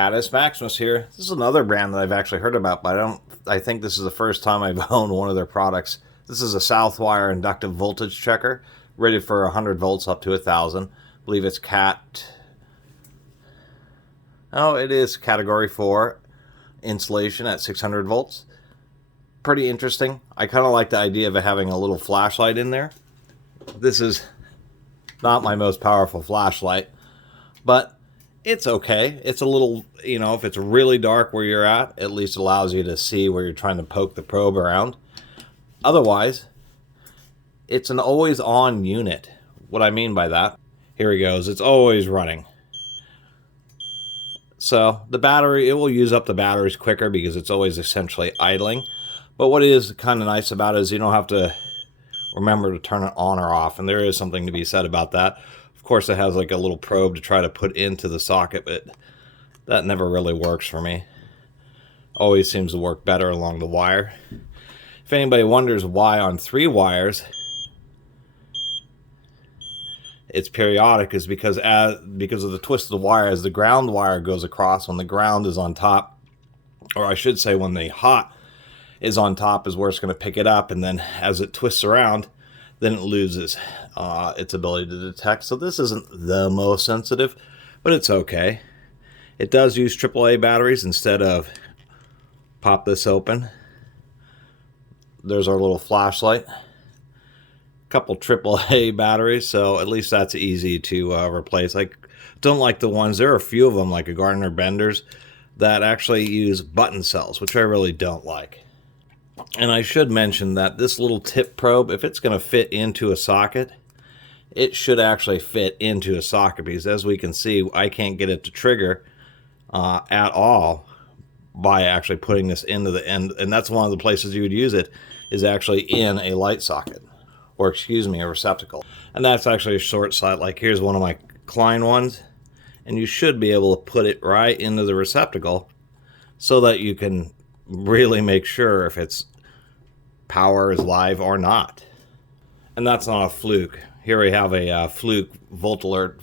Catus, Maximus here. This is another brand that I've actually heard about, but I think this is the first time I've owned one of their products. This is a SouthWire inductive voltage checker, rated for 100 volts up to 1,000. I believe it's it is category 4 insulation at 600 volts. Pretty interesting. I kind of like the idea of having a little flashlight in there. This is not my most powerful flashlight, but it's okay. It's a little, if it's really dark where you're at least it allows you to see where you're trying to poke the probe around. Otherwise, it's an always on unit. What I mean by that, here he goes, it's always running. So the battery, it will use up the batteries quicker because it's always essentially idling. But what is kind of nice about it is you don't have to remember to turn it on or off, and there is something to be said about that. Of course, it has like a little probe to try to put into the socket, but that never really works for me. Always seems to work better along the wire. If anybody wonders why on 3 wires it's periodic, is because of the twist of the wire as the ground wire goes across. When the ground is on top, or I should say when the hot is on top, is where it's going to pick it up, and then as it twists around, then it loses its ability to detect. So this isn't the most sensitive, but it's okay. It does use AAA batteries instead of, pop this open. There's our little flashlight. Couple AAA batteries, so at least that's easy to replace. I don't like the ones, there are a few of them like a Gardner Bender's that actually use button cells, which I really don't like. And I should mention that this little tip probe, if it's going to fit into a socket, it should actually fit into a socket, because as we can see, I can't get it to trigger at all by actually putting this into the end. And that's one of the places you would use it, is actually in a light socket, or excuse me, a receptacle. And that's actually a short side. Like here's one of my Klein ones, and you should be able to put it right into the receptacle so that you can really make sure if its power is live or not. And that's not a fluke. Here we have a fluke Volt Alert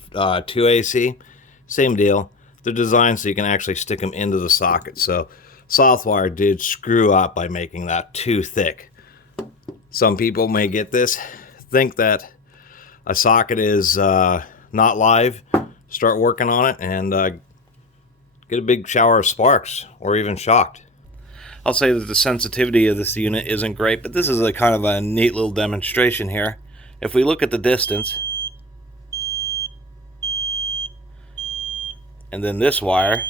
2 AC. Same deal. They're designed so you can actually stick them into the socket. So SouthWire did screw up by making that too thick. Some people may get this, think that a socket is not live, start working on it, and get a big shower of sparks, or even shocked. I'll say that the sensitivity of this unit isn't great, but this is a kind of a neat little demonstration here. If we look at the distance, and then this wire,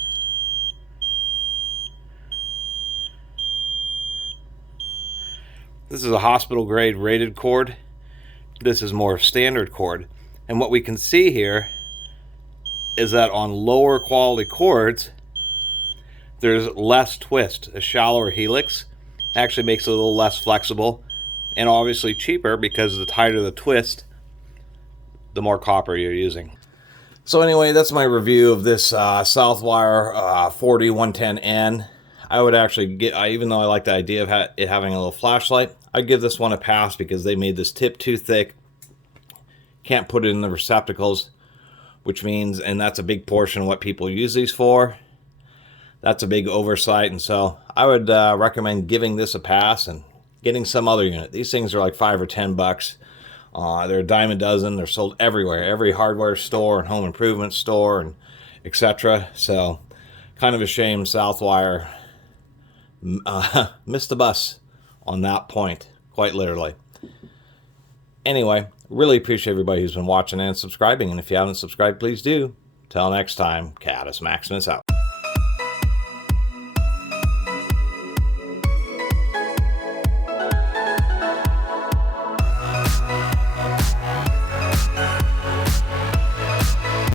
this is a hospital grade rated cord. This is more standard cord. And what we can see here is that on lower quality cords, there's less twist. A shallower helix actually makes it a little less flexible, and obviously cheaper, because the tighter the twist, the more copper you're using. So anyway, that's my review of this SouthWire 4D110N. I would actually even though I like the idea of it having a little flashlight, I'd give this one a pass because they made this tip too thick. Can't put it in the receptacles, which means, and that's a big portion of what people use these for. That's a big oversight, and so I would recommend giving this a pass and getting some other unit. These things are like $5 or $10. They're a dime a dozen. They're sold everywhere, every hardware store and home improvement store, and etc. So kind of a shame SouthWire missed the bus on that point, quite literally. Anyway, really appreciate everybody who's been watching and subscribing, and if you haven't subscribed, please do. Till next time, Catus Maximus out.